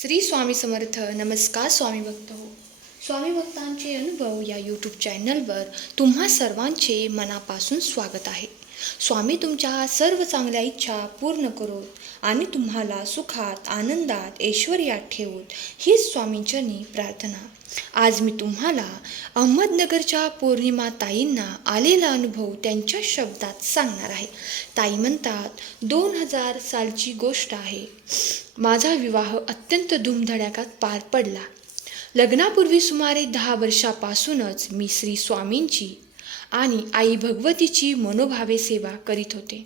श्री स्वामी समर्थ. नमस्कार स्वामी भक्त हो. स्वामी भक्तांचे अनुभव या यूट्यूब चॅनलवर तुम्हा सर्वांचे मनापासून स्वागत आहे. स्वामी तुमच्या सर्व चांगल्या इच्छा पूर्ण करोत आणि तुम्हाला सुखात, आनंदात, ऐश्वर्यात ठेवोत हीच स्वामींचरणी प्रार्थना. आज मी तुम्हाला अहमदनगरच्या पौर्णिमा ताईंना आलेला अनुभव त्यांच्या शब्दात सांगणार आहे. ताई म्हणतात, 2000 सालची गोष्ट आहे. माझा विवाह अत्यंत धूमधडाक्यात पार पडला. लग्नापूर्वी सुमारे 10 वर्षापासूनच मी श्री स्वामींची आणि आई भगवतीची मनोभावे सेवा करीत होते.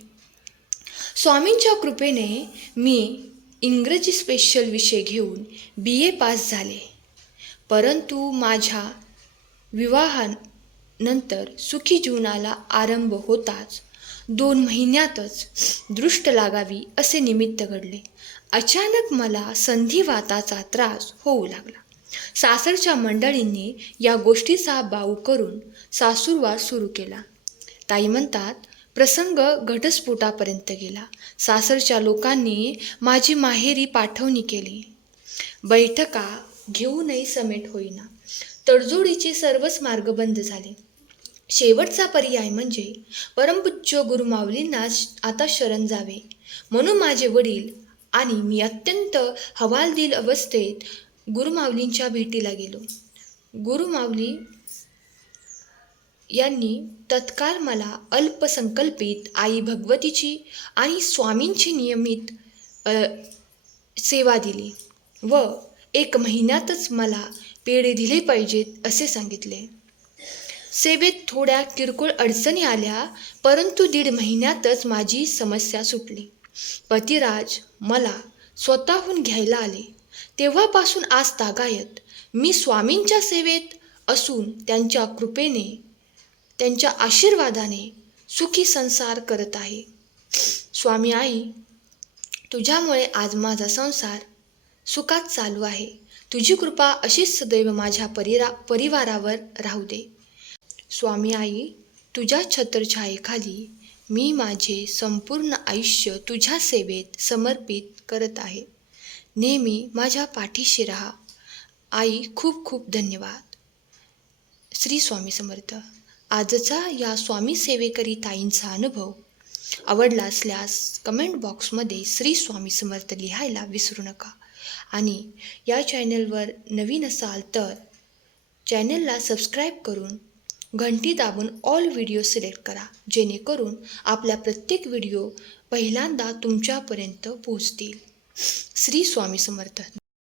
स्वामींच्या कृपेने मी इंग्रजी स्पेशल विषय घेऊन BA पास झाले. परंतु माझ्या विवाहानंतर सुखी जीवनाला आरंभ होताच 2 महिन्यातच दृष्ट लागावी असे निमित्त घडले. अचानक मला संधिवाताचा त्रास होऊ लागला. सासरच्या मंडळींनी या गोष्टीचा बाऊ करून सासूरवास सुरू केला. ताई म्हणतात, प्रसंग घटस्फोटापर्यंत गेला. सासरच्या लोकांनी माझी माहेरी पाठवणी केली. बैठका घेऊनही समेट होईना. तडजोडीचे सर्वच मार्ग बंद झाले. शेवटचा पर्याय म्हणजे परमपूज्य गुरुमाऊलींनाच आता शरण जावे म्हणून माझे वडील आणि मी अत्यंत हवालदिल अवस्थेत गुरुमाऊलींच्या भेटीला गेलो. गुरुमाऊली यांनी तत्काळ मला अल्पसंकल्पित आई भगवतीची आणि स्वामींची नियमित सेवा दिली व 1 महिन्यातच मला पेढे दिले पाहिजेत असे सांगितले. सेवेत थोड्या किरकोळ अडचणी आल्या, परंतु 1.5 महिन्यातच माझी समस्या सुटली. पतिराज मला स्वतःहून घ्यायला आले. तेव्हापासून आज तागायत मी स्वामींच्या सेवेत असून त्यांच्या कृपेने, त्यांच्या आशीर्वादाने सुखी संसार करत आहे. स्वामी आई, तुझ्यामुळे आज माझा संसार सुखात चालू आहे. तुझी कृपा अशीच सदैव माझ्या परिवारावर राहू दे. स्वामी आई, तुझ्या छत्रछायेखाली मी माझे संपूर्ण आयुष्य तुझ्या सेवेत समर्पित करत आहे. नेहमी माझ्या पाठीशी राहा. आई, खूप खूप धन्यवाद. श्री स्वामी समर्थ. आजचा या स्वामी सेवेकरी ताईंचा अनुभव आवडला असल्यास कमेंट बॉक्समध्ये श्री स्वामी समर्थ लिहायला विसरू नका. आणि या चॅनलवर नवीन असाल तर चॅनलला सबस्क्राईब करून घंटी दाबून ऑल व्हिडिओ सिलेक्ट करा, जेणेकरून आपल्या प्रत्येक व्हिडिओ पहिल्यांदा तुमच्यापर्यंत पोहोचतील. श्री स्वामी समर्थ.